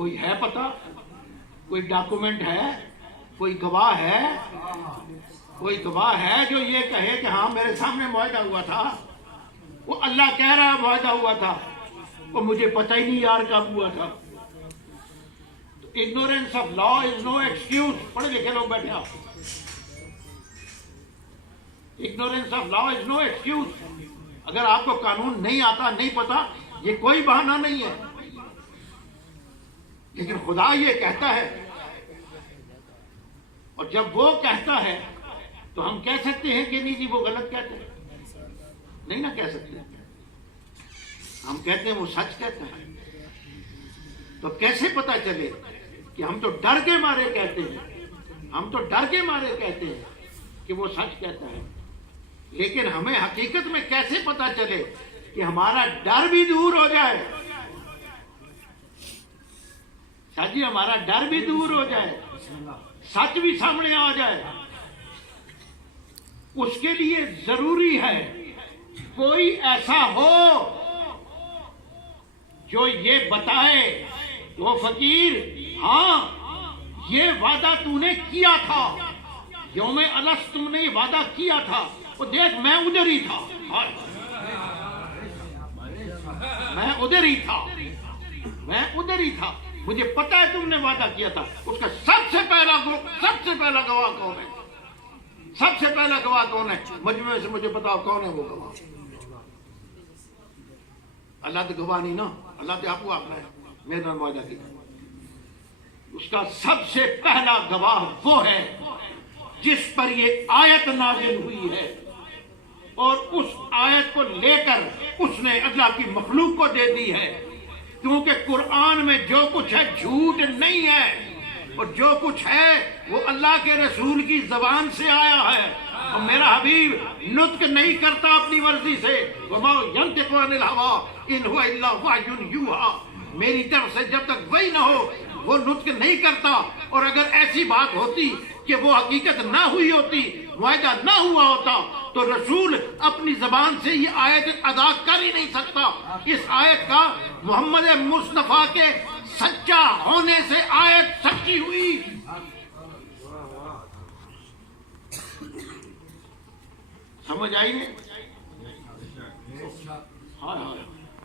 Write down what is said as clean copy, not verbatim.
کوئی ہے پتہ؟ کوئی ڈاکومنٹ ہے؟ کوئی گواہ ہے؟ کوئی گواہ ہے جو یہ کہے کہ ہاں میرے سامنے معاہدہ ہوا تھا؟ وہ اللہ کہہ رہا معاہدہ ہوا تھا، وہ مجھے پتہ ہی نہیں یار کب ہوا تھا۔ ignorance of law is no excuse۔ پڑھے لکھے لوگ بیٹھے آپ، ignorance of law is no excuse۔ اگر آپ کو قانون نہیں آتا، نہیں پتا، یہ کوئی بہانہ نہیں ہے۔ لیکن خدا یہ کہتا ہے، اور جب وہ کہتا ہے تو ہم کہہ سکتے ہیں کہ نہیں جی وہ غلط کہتے ہیں؟ نہیں نہ کہہ سکتے، ہم کہتے ہیں وہ سچ کہتا ہے۔ تو کیسے پتا چلے کہ ہم تو ڈر کے مارے کہتے ہیں، ہم تو ڈر کے مارے کہتے ہیں کہ وہ سچ کہتا ہے، لیکن ہمیں حقیقت میں کیسے پتا چلے کہ ہمارا ڈر بھی دور ہو جائے؟ شاہ جی ہمارا ڈر بھی دور ہو جائے، سچ بھی سامنے آ جائے۔ اس کے لیے ضروری ہے کوئی ایسا ہو جو یہ بتائے، وہ فقیر ہاں یہ وعدہ تو نے کیا تھا، یوم الست تم نے یہ وعدہ کیا تھا، وہ دیکھ میں ادھر ہی تھا، میں ادھر ہی تھا، میں ادھر ہی تھا، مجھے پتا ہے تم نے وعدہ کیا تھا۔ اس کا سب سے پہلا گواہ کون ہے؟ سب سے پہلا گواہ کون ہے؟ مجموعے سے مجھے بتاؤ کون ہے وہ گواہ؟ اللہ تو گواہ نہیں نا، اللہ تو آپ کو آپ نے میرے نام وعدہ کیا۔ اس کا سب سے پہلا گواہ وہ ہے جس پر یہ آیت نازل ہوئی ہے، اور اس آیت کو لے کر اس نے اللہ کی مخلوق کو دے دی ہے، کیونکہ قرآن میں جو کچھ ہے جھوٹ نہیں ہے، اور جو کچھ ہے وہ اللہ کے رسول کی زبان سے آیا ہے۔ اور میرا حبیب نطق نہیں کرتا اپنی مرضی سے، وما ينطق عن الهوى ان هو الا وحی یوحی، میری طرف سے جب تک وحی نہ ہو وہ نطق نہیں کرتا۔ اور اگر ایسی بات ہوتی کہ وہ حقیقت نہ ہوئی ہوتی، معاہدہ نہ ہوا ہوتا، تو رسول اپنی زبان سے یہ آیت ادا کر ہی نہیں سکتا۔ اس آیت کا محمد مصطفیٰ کے سچا ہونے سے آیت سچی ہوئی۔ سمجھ آئی نہیں؟ ہاں ہاں